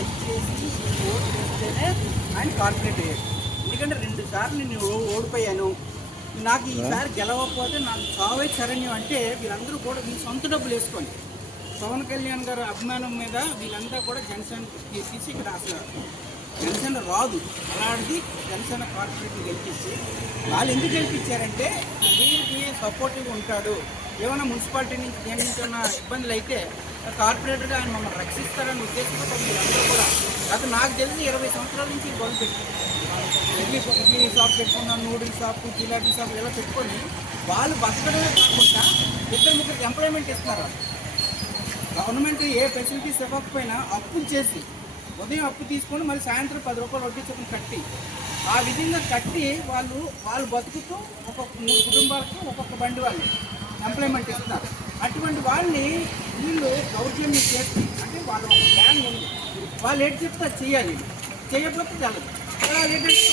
పని చేసి ఓటు వేస్తేనే ఆయన కార్పొరేట్ అయ్యాడు. ఎందుకంటే 2 సార్లు నేను ఓడిపోయాను, నాకు ఈసారి గెలవకపోతే నాకు చావే శరణ్యం అంటే వీళ్ళందరూ కూడా వీళ్ళు సొంత డబ్బులు వేసుకొని పవన్ కళ్యాణ్ గారు అభిమానం మీద వీళ్ళంతా కూడా జనసేన తీసి ఇక్కడ అసలు జనసేన రాదు, అలాంటిది జనసేన కార్పొరేట్ని గెలిపించి వాళ్ళు ఎందుకు గెలిపించారంటే వీళ్ళకి సపోర్టివ్గా ఉంటాడు, ఏమైనా మున్సిపాలిటీ నుంచి దేని నుంచి ఉన్న ఇబ్బందులు అయితే కార్పొరేటర్గా ఆయన మమ్మల్ని రక్షిస్తారని ఉద్దేశంతో వీళ్ళందరూ కూడా గత నాకు తెలిసి 20 సంవత్సరాల నుంచి మొదలుపెట్టి ఇడ్లీ షాప్ పెట్టుకున్నాను, నూడిల్స్ షాప్, జిలాబీ షాప్ ఇలా పెట్టుకొని వాళ్ళు బతకడమే కాకుండా 2-3 ఎంప్లాయ్మెంట్ ఇస్తున్నారు. గవర్నమెంట్ ఏ ఫెసిలిటీస్ ఇవ్వకపోయినా అప్పులు చేసి ఉదయం అప్పు తీసుకొని మళ్ళీ సాయంత్రం 10 రూపాయలు వడ్డీ చొప్పున కట్టి ఆ విధంగా కట్టి వాళ్ళు బతుకుతూ ఒక్కొక్క 3 కుటుంబాలకు ఒక్కొక్క బండి వాళ్ళు ఎంప్లాయ్మెంట్ ఇస్తున్నారు. అటువంటి వాళ్ళని వీళ్ళు దౌర్జన్యం చేసి అంటే వాళ్ళ ఒక గ్యాంగ్ ఉంది, వాళ్ళు ఏంటి చెప్తే చేయాలి, చేయకపోతే జరగదు. వాళ్ళు ఏంటంటే